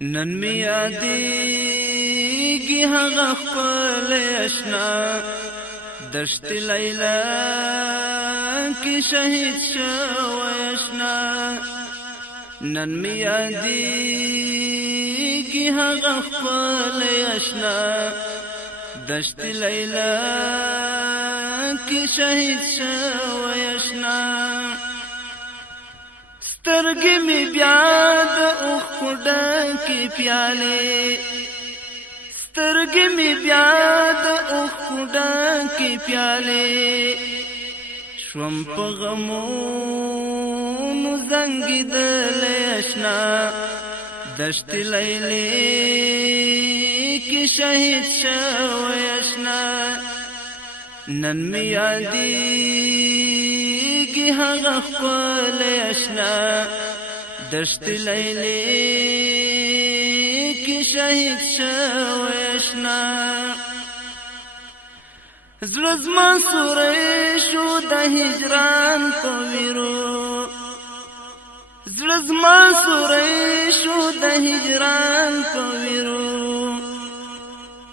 نن می یادېږي هغه خپل اشنا دشت لیلا کې شهید شوی اشنا نن می یادېږي هغه خپل اشنا دشت لیلا کې شهید شوی اشنا سترګې می بیا د اوښکو ډکې پیالې سترګې می بیا د اوښکو ډکې پیالې شوم په غمونو زنګېدلی اشنا دشت لیلې کې شهید شوی اشنا نن می یادېږي هغه خپل اشنا دشت لیلې کې شهید شوی اشنا زړه زما سوری شو د هجران په ویرو زړه زما سوری شو د هجران په ویرو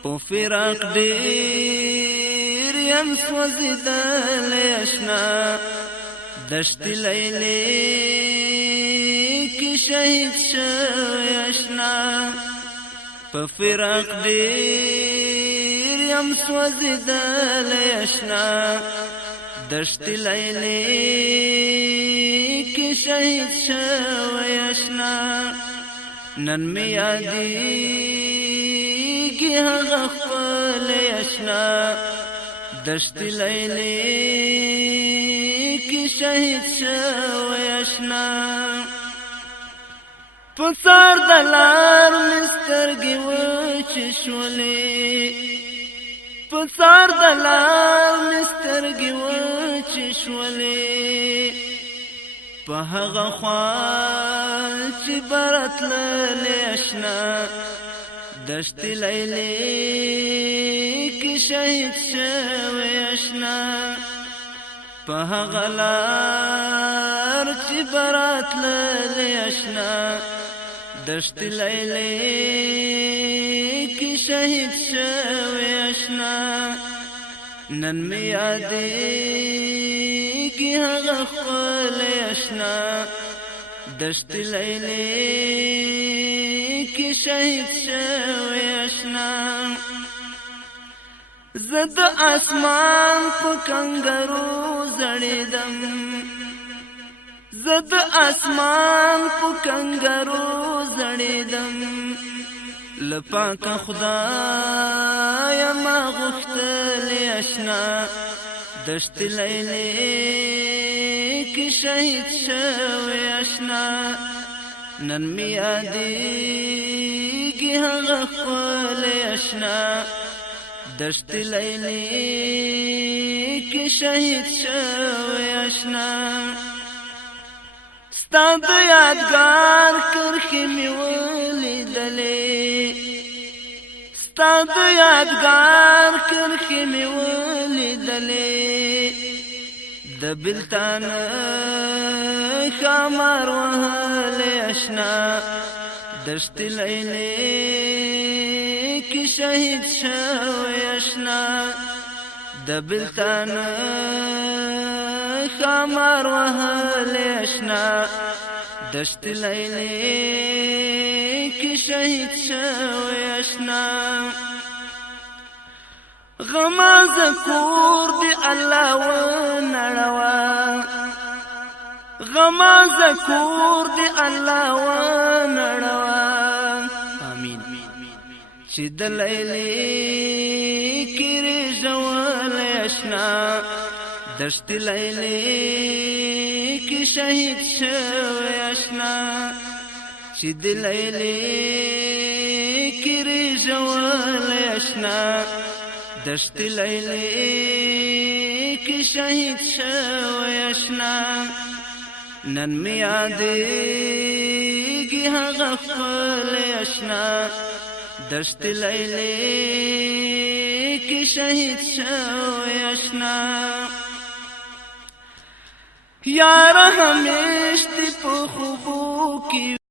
په فراق ډېر یم سوځېدلی اشنا دشت لیلې کې شهید شوی اشنا په فراق ډېر یم سوځېدلی اشنا دشت لیلې کې شهید شوی اشنا نن می یادېږي هغه خپل اشنا دشت لیلې کې شهید شوی اشنا په سر د لار مې سترګې وچې شولې په سر د لار مې سترګې وچې شولې په هغه خوا چې به راتللې اشنا دشت لیلې کې شهید شوی اشنا په هغه لار چې به راتللې اشنا دشت لیلې کې شهید شوی اشنا نن می یادېږي هغه خپل اشنا دشت لیلې کې شهید شوی اشنا زه د اسمان په کنګرو زړېدم زه د اسمان په کنګرو زړېدم له پاکه خدایه ما غوښتلې اشنا دشت لیلې کې شهید شوی اشنا نن می یادېږي هغه خپل اشنا دشت لیلې کې شهید شوی اشنا ستا د یادګار کرښې مې ولیدلې ستا د یادګار کرښې مې ولیدلې د بلتان ښامار وهلی اشنا دشت لیلې کې شهید شوی اشنا د بلتان ښامار وهلی اشنا دشت لیلې کې شهید شوی اشنا غمازه کور دی الله ونړوه غمازه کور دی الله ونړوه آمین چې د لیلې کې رژولی اشنا دشت لیلې کې شهید شوی اشنا چې د لیلې کې رژولی اشنا دشت لیلې کې شهید شوی اشنا نن می یادېږي هغه خپل اشنا دشت لیلې کې شهید شوی اشنا یار همیش دی په خوبو کې